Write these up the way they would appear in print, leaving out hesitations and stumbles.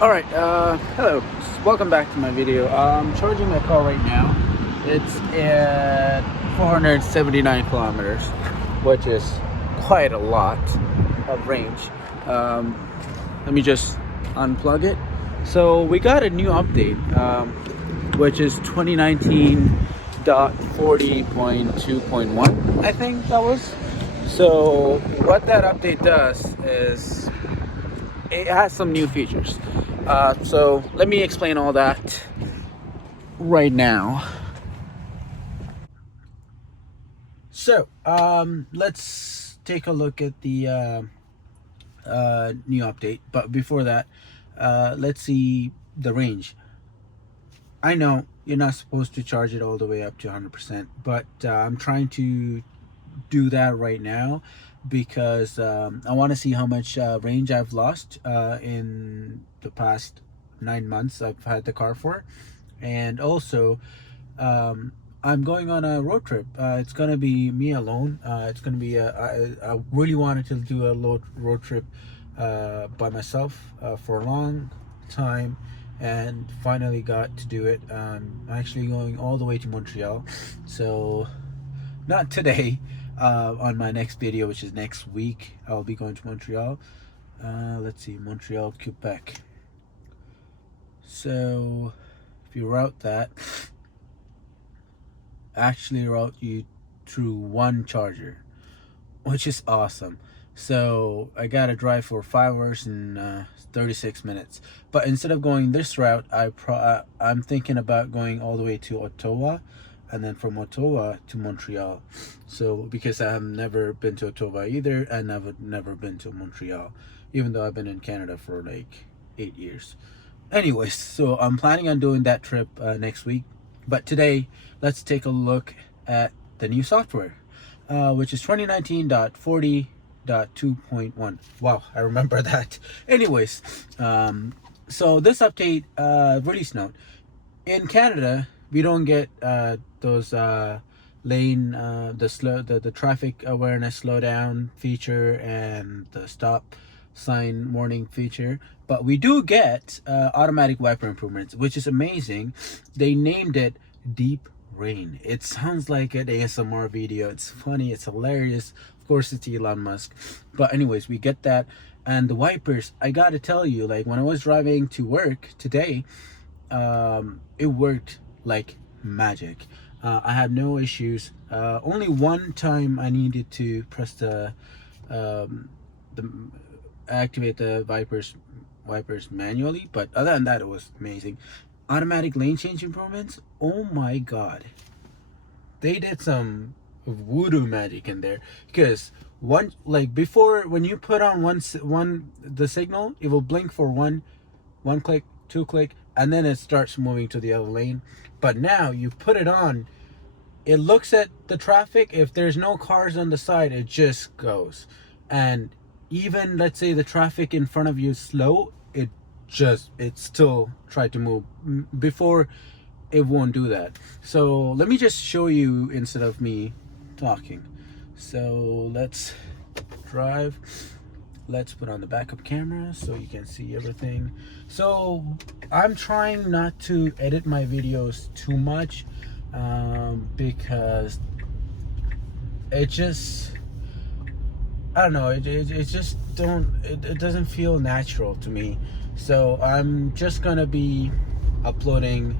Alright, hello. Welcome back to my video. I'm charging my car right now. It's at 479 kilometers, which is quite a lot of range. Let me just unplug it. So we got a new update, which is 2019.40.2.1, I think that was. So what that update does is it has some new features. So let me explain all that right now. So let's take a look at the new update. But before that, let's see the range. I know you're not supposed to charge it all the way up to 100%, but I'm trying to do that right now because I want to see how much range I've lost in the past 9 months I've had the car for. And also, I'm going on a road trip. It's gonna be me alone. It's gonna be I really wanted to do a road trip by myself for a long time, and finally got to do it. I'm actually going all the way to Montreal, so not today. On my next video, which is next week, I'll be going to Montreal. Let's see, Montreal, Quebec. So if you route that, actually route you through one charger, which is awesome. So I gotta drive for 5 hours and 36 minutes. But instead of going this route, I'm thinking about going all the way to Ottawa, and then from Ottawa to Montreal. So because I have never been to Ottawa either, and I've never been to Montreal, even though I've been in Canada for like 8 years. Anyways, so I'm planning on doing that trip next week. But today, let's take a look at the new software, which is 2019.40.2.1. Wow, I remember that. Anyways, so this update, release note. In Canada, we don't get those lane, the traffic awareness slowdown feature and the stop sign warning feature, but we do get automatic wiper improvements, which is amazing. They named it Deep Rain. It sounds like an ASMR video. It's funny, it's hilarious. Of course, it's Elon Musk. But anyways, we get that. And the wipers, I gotta tell you, like when I was driving to work today, it worked like magic. I had no issues. Only one time I needed to press the activate the wipers manually, but other than that, it was amazing. Automatic lane change improvements, oh my god, they did some voodoo magic in there. Because one, like before, when you put on the signal, it will blink for one click, two click, and then it starts moving to the other lane. But now you put it on, it looks at the traffic. If there's no cars on the side, it just goes. And even, let's say the traffic in front of you is slow, it still tried to move. Before, it won't do that. So let me just show you instead of me talking. So let's drive. Let's put on the backup camera so you can see everything. So I'm trying not to edit my videos too much, because it just, I don't know, it just it doesn't feel natural to me. So I'm just gonna be uploading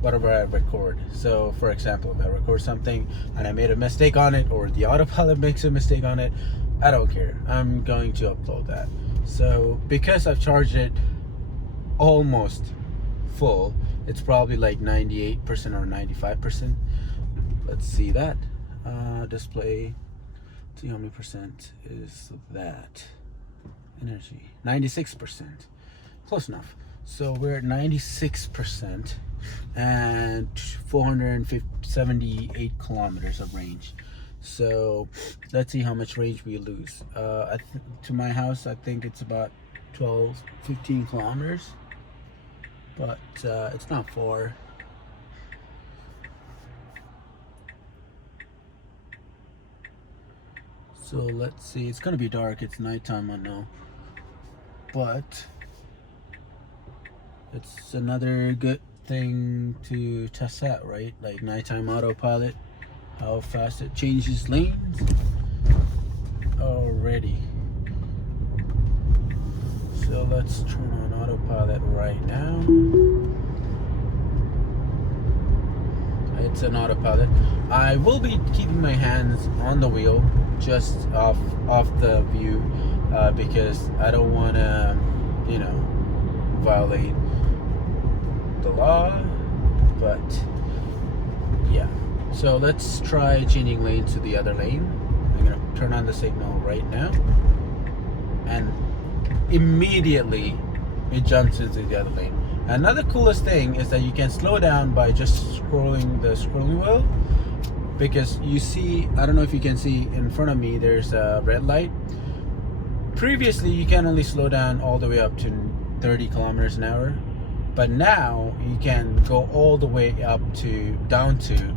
whatever I record. So for example, if I record something and I made a mistake on it, or the autopilot makes a mistake on it, I don't care, I'm going to upload that. So because I've charged it almost full, it's probably like 98% or 95%. Let's see that display, see how many percent is that. Energy 96%, close enough. So we're at 96% and 478 kilometers of range. So let's see how much range we lose. To my house, I think it's about 12-15 kilometers, but it's not far. So let's see, it's gonna be dark, it's nighttime, I know, but It's another good thing to test out, right? Like nighttime autopilot, how fast it changes lanes already. So let's turn on autopilot right now. It's an autopilot. I will be keeping my hands on the wheel, just off the view, because I don't want to, violate the law. But yeah, so let's try changing lanes to the other lane. I'm gonna turn on the signal right now, and immediately it jumps into the other lane. Another coolest thing is that you can slow down by just scrolling the scrolling wheel, because you see, I don't know if you can see in front of me, there's a red light. Previously you can only slow down all the way up to 30 kilometers an hour, but now you can go all the way up to down to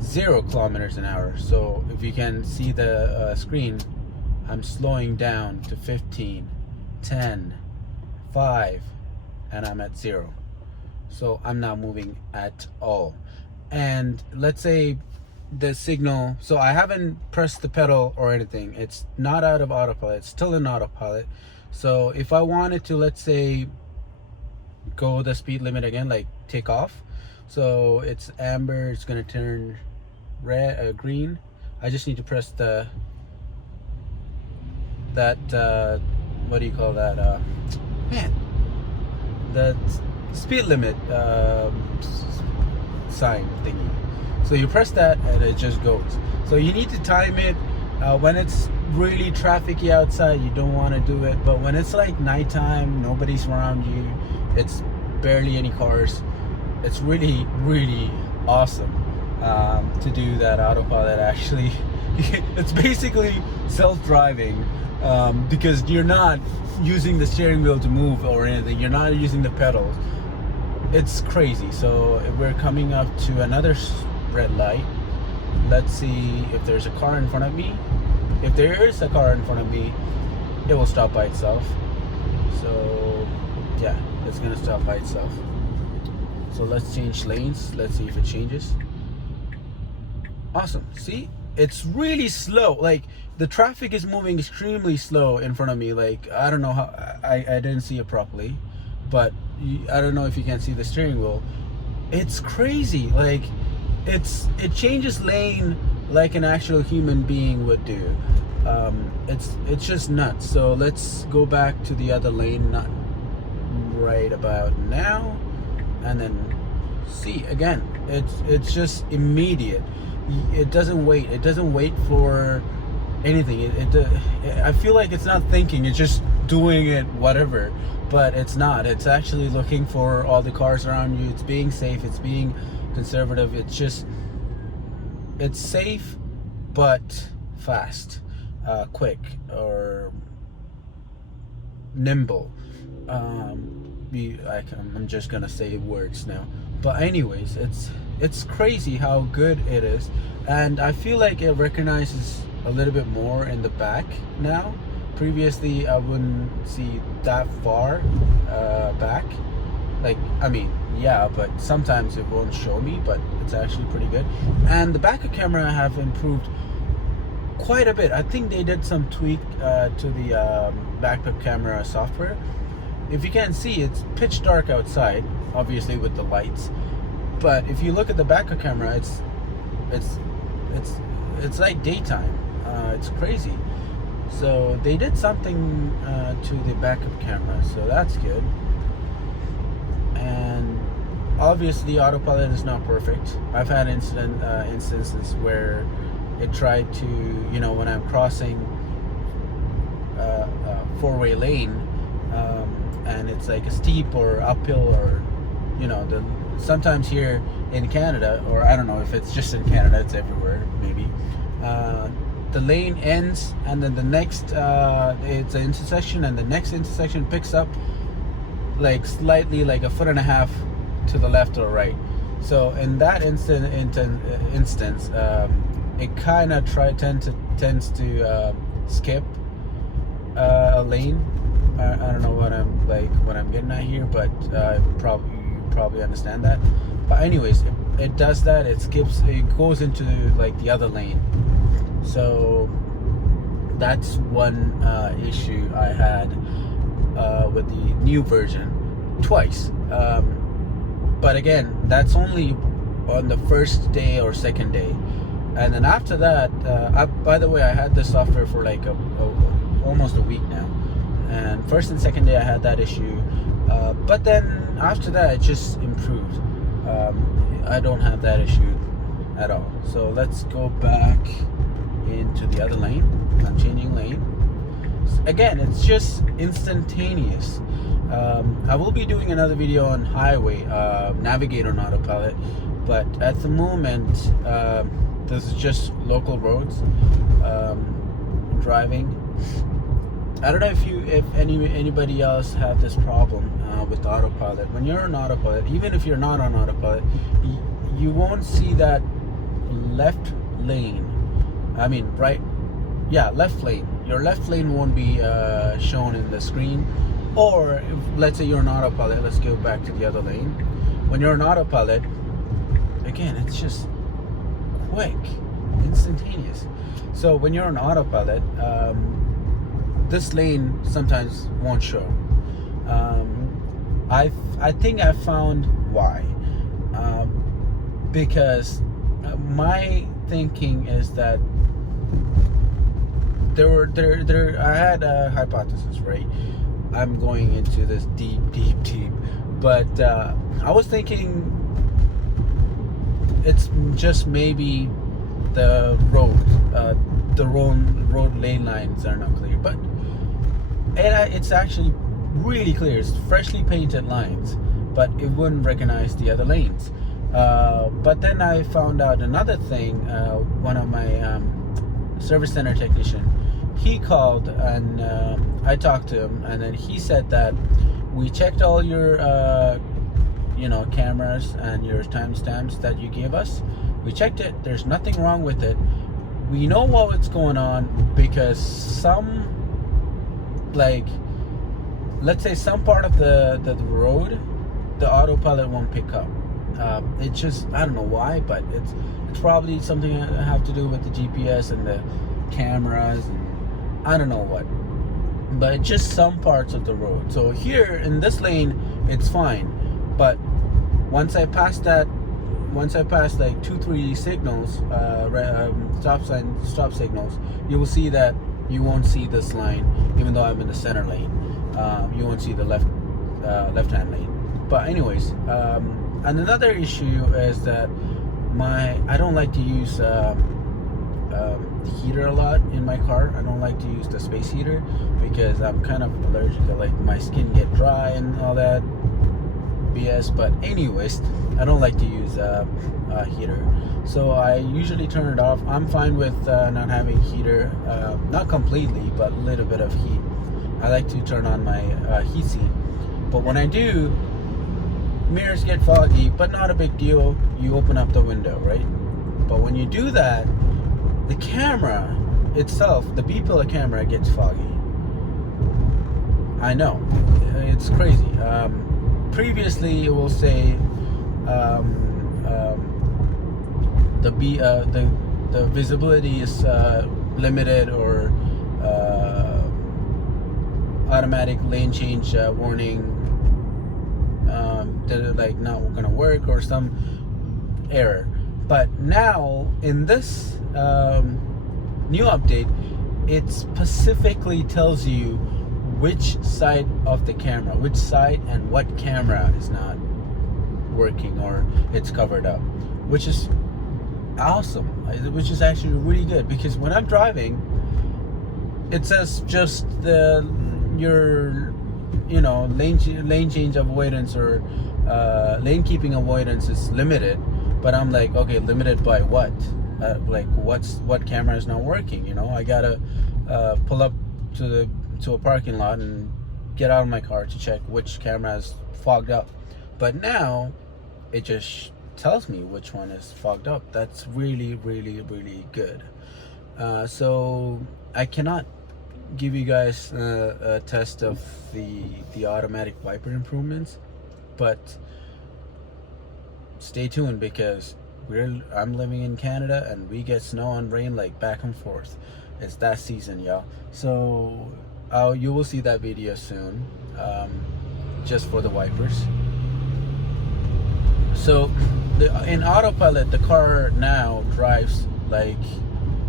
0 kilometers an hour. So if you can see the screen, I'm slowing down to 15, 10, 5, and I'm at 0. So I'm not moving at all. And let's say the signal, so I haven't pressed the pedal or anything, it's not out of autopilot, it's still in autopilot. So if I wanted to, let's say, go the speed limit again, like take off, so it's amber, it's gonna turn red, green. I just need to press the what do you call that, the speed limit sign thingy. So you press that and it just goes. So you need to time it. When it's really trafficy outside, you don't want to do it, but when it's like nighttime, nobody's around you, it's barely any cars, it's really awesome to do that autopilot. Actually, it's basically self-driving, because you're not using the steering wheel to move or anything, you're not using the pedals. It's crazy. So we're coming up to another red light. Let's see if there's a car in front of me. If there is a car in front of me, it will stop by itself. So yeah, it's gonna stop by itself. So let's change lanes. Let's see if it changes. Awesome. See, it's really slow. Like the traffic is moving extremely slow in front of me. Like I don't know how, I didn't see it properly, but I don't know if you can see the steering wheel. It's crazy. Like it changes lane like an actual human being would do. It's just nuts. So let's go back to the other lane, not right about now, and then see again. It's just immediate. It doesn't wait. It doesn't wait for anything. I feel like it's not thinking. It's just doing it, whatever. But it's not. It's actually looking for all the cars around you. It's being safe. It's being conservative. It's safe, but fast, quick, or nimble. I'm just gonna say words now. But anyways, it's crazy how good it is, and I feel like it recognizes a little bit more in the back now. Previously, I wouldn't see that far back. Like, I mean, yeah, but sometimes it won't show me, but it's actually pretty good. And the backup camera have improved quite a bit. I think they did some tweak to the backup camera software. If you can see, it's pitch dark outside, obviously with the lights. But if you look at the backup camera, it's like daytime. It's crazy. So they did something to the backup camera, so that's good. And obviously autopilot is not perfect. I've had instances where it tried to, when I'm crossing a four-way lane, and it's like a steep or uphill, or sometimes here in Canada, or I don't know if it's just in Canada, it's everywhere maybe, the lane ends, and then the next it's an intersection, and the next intersection picks up like slightly, like a foot and a half to the left or right. So in that instance, it kind of tends to skip a lane, I don't know what I'm getting at here, but you probably understand that. But anyways, it does that. It goes into like the other lane. So that's one issue I had with the new version twice. But again, that's only on the first day or second day, and then after that, by the way, I had this software for like almost a week now, and first and second day I had that issue, but then after that it just improved. I don't have that issue at all. So let's go back into the other lane. I'm changing lane. Again, it's just instantaneous. I will be doing another video on highway, navigate on autopilot, but at the moment, this is just local roads, driving. I don't know if anybody else have this problem with autopilot. When you're on autopilot, even if you're not on autopilot, you won't see that left lane. I mean, right? Yeah, left lane. Your left lane won't be shown in the screen. Or if, let's say you're on autopilot, let's go back to the other lane. When you're on autopilot, again, it's just quick, instantaneous. So when you're on autopilot, this lane sometimes won't show. I think I found why. Because my thinking is that I had a hypothesis, right? I'm going into this deep, but I was thinking it's just maybe the road lane lines are not clear, but it's actually really clear. It's freshly painted lines, but it wouldn't recognize the other lanes. But then I found out another thing. One of my service center technician, he called, and I talked to him, and then he said that we checked all your cameras and your timestamps that you gave us. We checked it. There's nothing wrong with it. We know what's going on because let's say some part of the road, the autopilot won't pick up. It just, I don't know why, but it's probably something I have to do with the GPS and the cameras, and I don't know what, but just some parts of the road. So here in this lane, it's fine, but once I pass like 2-3 signals, stop signals, you will see that you won't see this line, even though I'm in the center lane. You won't see the left-hand lane. But anyways, and another issue is that I don't like to use heater a lot in my car. I don't like to use the space heater because I'm kind of allergic to, like, my skin get dry and all that BS. But anyways, I don't like to use a heater, so I usually turn it off. I'm fine with not having heater, not completely, but a little bit of heat. I like to turn on my heat seat, but when I do, mirrors get foggy, but not a big deal. You open up the window, right? But when you do that, the camera itself, the B-pillar camera, gets foggy. I know, it's crazy. Previously, it will say the visibility is limited, or automatic lane change warning. They're like not gonna work, or some error. But now in this new update, it specifically tells you which side of the camera, which side and what camera is not working or it's covered up, which is awesome, which is actually really good, because when I'm driving, it says just your lane change avoidance or lane keeping avoidance is limited, but I'm like, okay, limited by what? Like what camera is not working? I gotta pull up to a parking lot and get out of my car to check which camera is fogged up. But now it just tells me which one is fogged up. That's really, really, really good. So I cannot give you guys a test of the automatic wiper improvements, but stay tuned because I'm living in Canada and we get snow and rain like back and forth. It's that season, y'all. So you will see that video soon, just for the wipers. So in autopilot, the car now drives like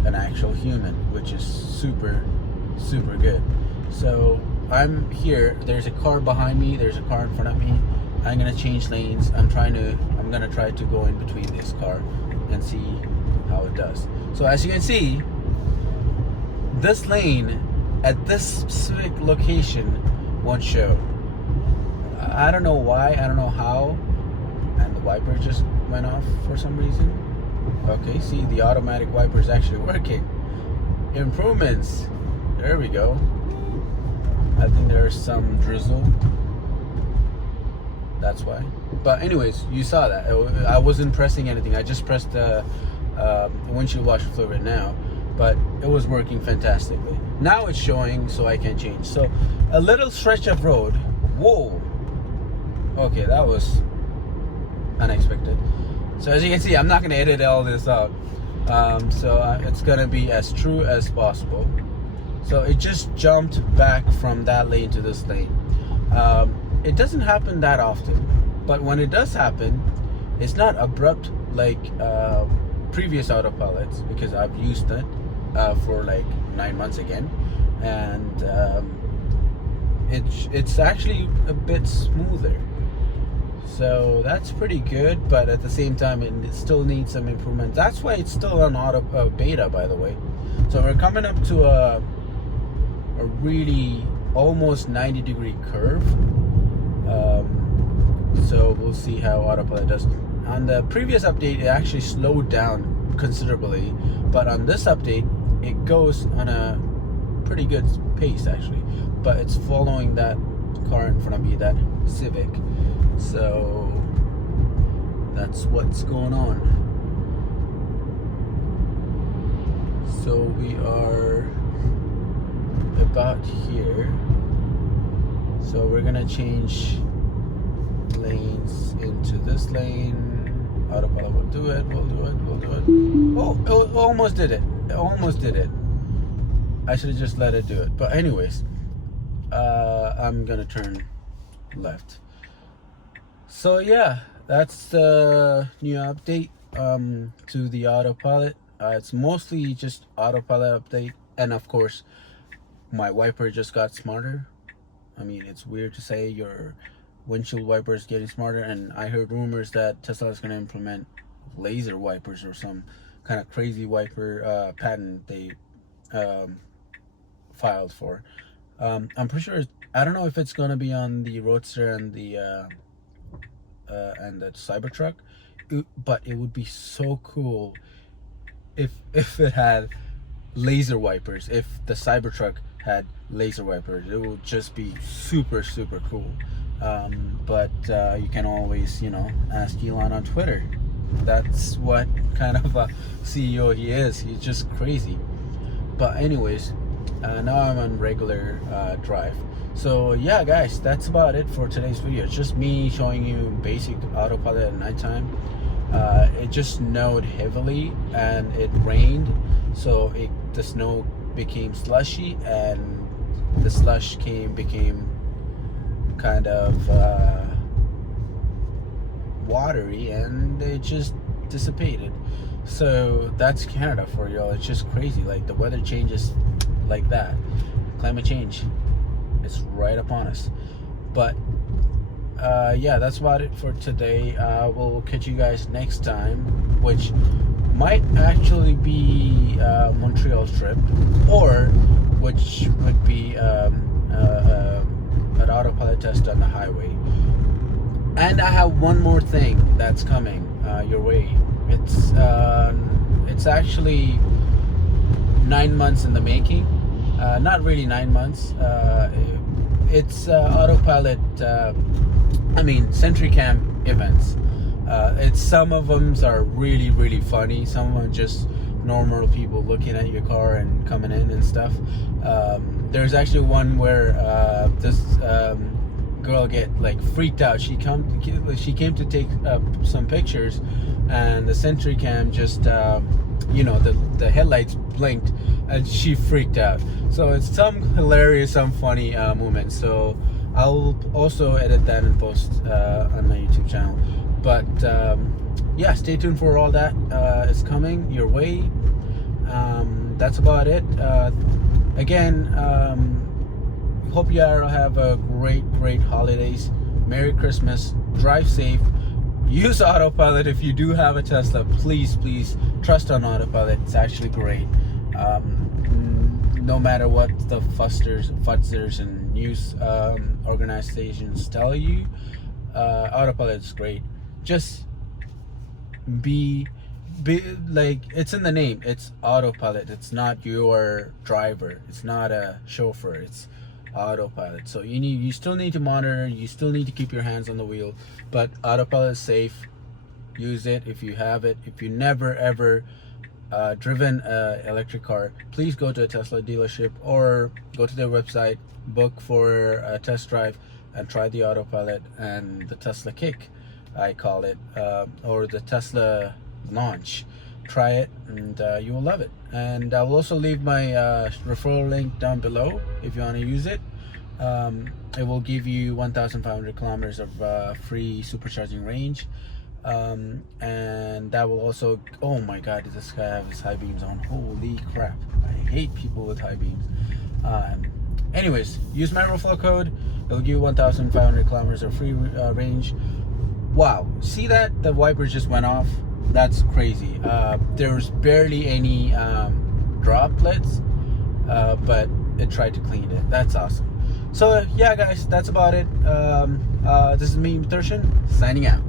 an actual human, which is super good. So I'm here, there's a car behind me, there's a car in front of me. I'm gonna change lanes. I'm gonna try to go in between this car and see how it does. So as you can see, this lane at this specific location won't show. I don't know why, I don't know how, and the wiper just went off for some reason. Okay, see, the automatic wiper is actually working. Improvements. There we go. I think there's some drizzle. That's why. But anyways, you saw that. I wasn't pressing anything. I just pressed the windshield washer fluid now, but it was working fantastically. Now it's showing, so I can change. So a little stretch of road. Whoa. Okay, that was unexpected. So as you can see, I'm not gonna edit all this out. It's gonna be as true as possible. So it just jumped back from that lane to this lane. It doesn't happen that often, but when it does happen, it's not abrupt like previous autopilots, because I've used it for like 9 months again, and it's actually a bit smoother. So that's pretty good, but at the same time, it still needs some improvement. That's why it's still on auto beta, by the way. So we're coming up to a really almost 90-degree curve. So we'll see how autopilot does. On the previous update, it actually slowed down considerably, but on this update, it goes on a pretty good pace actually. But it's following that car in front of me, that Civic. So that's what's going on. So we are about here. So we're gonna change lanes into this lane. Autopilot will do it. We'll do it. Oh, it almost did it. I should have just let it do it. But anyways, I'm gonna turn left. So yeah, that's the new update to the autopilot. It's mostly just autopilot update, and of course my wiper just got smarter. I mean, it's weird to say your windshield wiper is getting smarter, and I heard rumors that Tesla is going to implement laser wipers or some kind of crazy wiper patent they filed for. I'm pretty sure, I don't know if it's going to be on the Roadster and the Cybertruck, but it would be so cool if it had laser wipers. If the Cybertruck had laser wipers, it would just be super cool. But you can always, ask Elon on Twitter. That's what kind of a CEO he is. He's just crazy. But anyways, now I'm on regular drive. So yeah, guys, that's about it for today's video. It's just me showing you basic autopilot at nighttime. It just snowed heavily and it rained, so the snow became slushy, and the slush became kind of watery, and it just dissipated. So that's Canada for y'all. It's just crazy, like the weather changes like that. Climate change, it's right upon us. But yeah, that's about it for today. We'll catch you guys next time, which might actually be Montreal trip, or which would be an autopilot test on the highway. And I have one more thing that's coming your way. It's actually 9 months in the making. Not really 9 months. It's autopilot. SentryCam events. Some of them are really funny. Some of them are just normal people looking at your car and coming in and stuff. There's actually one where this girl get like freaked out. She came to take some pictures, and the Sentry Cam just the headlights blinked, and she freaked out. So it's some hilarious, some funny moments. So I'll also edit that and post on my YouTube channel. But yeah, stay tuned for all that. It's coming your way. That's about it. Again, hope you all have a great holidays. Merry Christmas. Drive safe. Use autopilot. If you do have a Tesla, please trust on autopilot. It's actually great. No matter what the fuzzers and news organizations tell you, autopilot is great. Just be like, it's in the name. It's autopilot. It's not your driver. It's not a chauffeur. It's autopilot. So you still need to monitor. You still need to keep your hands on the wheel. But autopilot is safe. Use it if you have it. If you never ever driven an electric car, please go to a Tesla dealership or go to their website, book for a test drive, and try the autopilot and the Tesla Kick, I call it, or the Tesla Launch. Try it, and you will love it. And I will also leave my referral link down below if you want to use it. It will give you 1,500 kilometers of free supercharging range. And that will also, oh my god, does this guy have his high beams on? Holy crap, I hate people with high beams. Anyways, use my referral code. It'll give you 1,500 kilometers of free range. Wow, see that? The wipers just went off. That's crazy. There's barely any droplets, but it tried to clean it. That's awesome. So yeah guys, that's about it. This is me, Thershan, signing out.